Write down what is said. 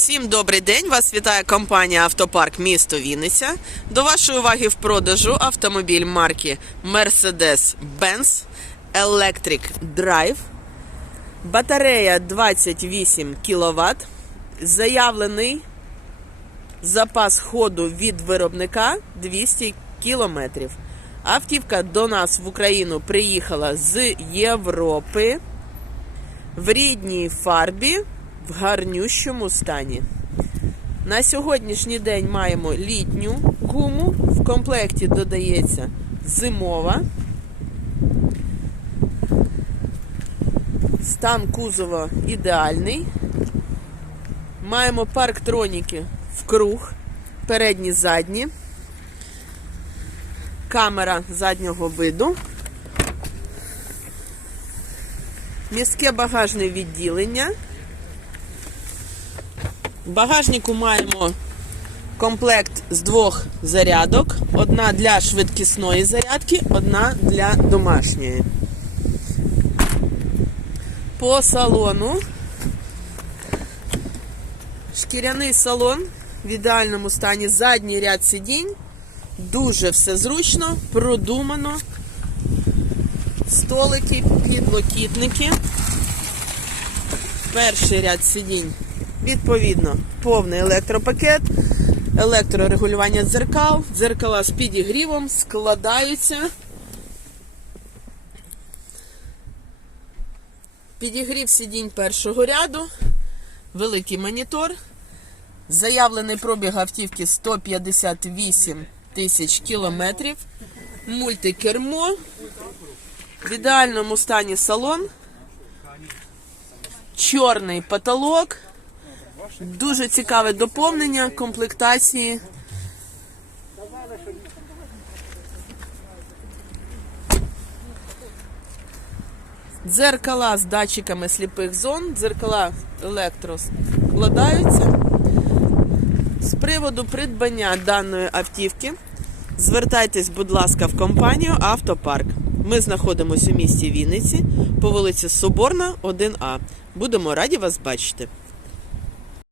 Всім добрий день! Вас вітає компанія Автопарк місто Вінниця. До вашої уваги в продажу автомобіль марки Mercedes-Benz Electric Drive. Батарея 28 кВт. Заявлений запас ходу від виробника 200 км. Автівка до нас в Україну приїхала з Європи в рідній фарбі в гарнющому стані. На сьогоднішній день маємо літню гуму. В комплекті додається зимова. Стан кузова ідеальний. Маємо парктроніки в круг, передні задні, камера заднього виду. Міське багажне відділення. В багажнику маємо комплект з двох зарядок. Одна для швидкісної зарядки, одна для домашньої. По салону. Шкіряний салон в ідеальному стані. Задній ряд сидінь. Дуже все зручно, продумано. Столики, підлокітники. Перший ряд сидінь. Відповідно, повний електропакет, електрорегулювання дзеркал, дзеркала з підігрівом складаються. Підігрів сидінь першого ряду, великий монітор. Заявлений пробіг автівки 158 тисяч кілометрів. Мультикермо. В ідеальному стані салон. Чорний потолок. Дуже цікаве доповнення комплектації. Дзеркала з датчиками сліпих зон, дзеркала електро складаються. З приводу придбання даної автівки звертайтесь, будь ласка, в компанію Автопарк. Ми знаходимося у місті Вінниці по вулиці Соборна, 1А. Будемо раді вас бачити.